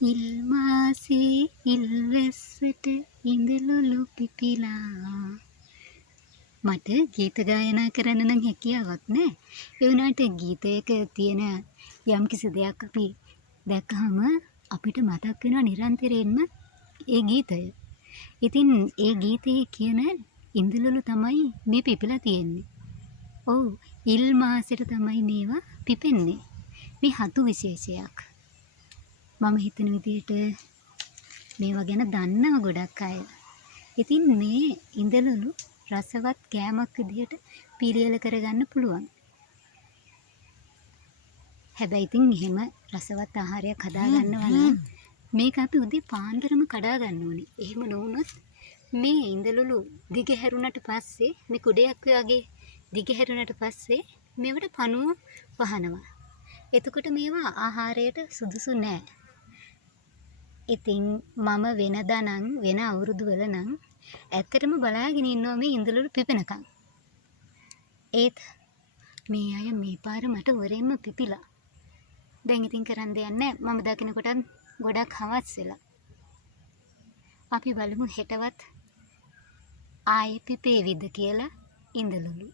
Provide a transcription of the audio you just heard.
ඉල්මාසේ ඉල්වැස්සට ඉඳලොලු පිපිලා. මට ගීත ගායනා කරන්න නම් හැකියාවක් නෑ. ඒ වුණාට ගීතයක තියෙන යම්කිසි දෙයක් අපි දැක්කහම අපිට මතක් වෙනවා නිරන්තරයෙන්ම ඒ ගීතය. ඉතින් ඒ ගීතයේ කියන ඉඳලොලු තමයි මේ පිපිලා තියෙන්නේ. ඔව්, ඉල් මාසෙට තමයි මේවා පිපෙන්නේ. මේ හතු විශේෂයක්. මම හිතන විදිහට මේවා ගැන දන්නව ගොඩක් අය. ඉතින් මේ ඉඳලොලු රසවත් කෑමක් විදිහට පිළියෙල කරගන්න පුළුවන්. හැබැයි ඉතින් එහෙම රසවත් ආහාරයක් හදාගන්නවා නම් මේක අපි උදේ පාන්දරම කඩා ගන්න ඕනේ. එහෙම නොවුනොත් මේ ඉඳලොලු දිගහැරුණට පස්සේ මේ කුඩයක් වගේ දිගහැරුණට පස්සේ මේවට පණුව වහනවා. එතකොට මේවා ආහාරයට සුදුසු නෑ. ඉතින් මම වෙනදා නම් වෙන අවුරුදු වල නම් ඇත්තටම බලාගෙන ඉන්නවා මේ ඉඳලොලු පිපෙනකන්. ඒත් මේ අය මේ පාර මට වරෙන්ම පිපිලා. දැන් ඉතින් කරන්න දෙයක් නෑ. මම දකිනකොටත් ගොඩක් හවස් වෙලා. අපි බලමු හෙටවත් ආයේ පිපේවිද කියලා ඉඳලොලු.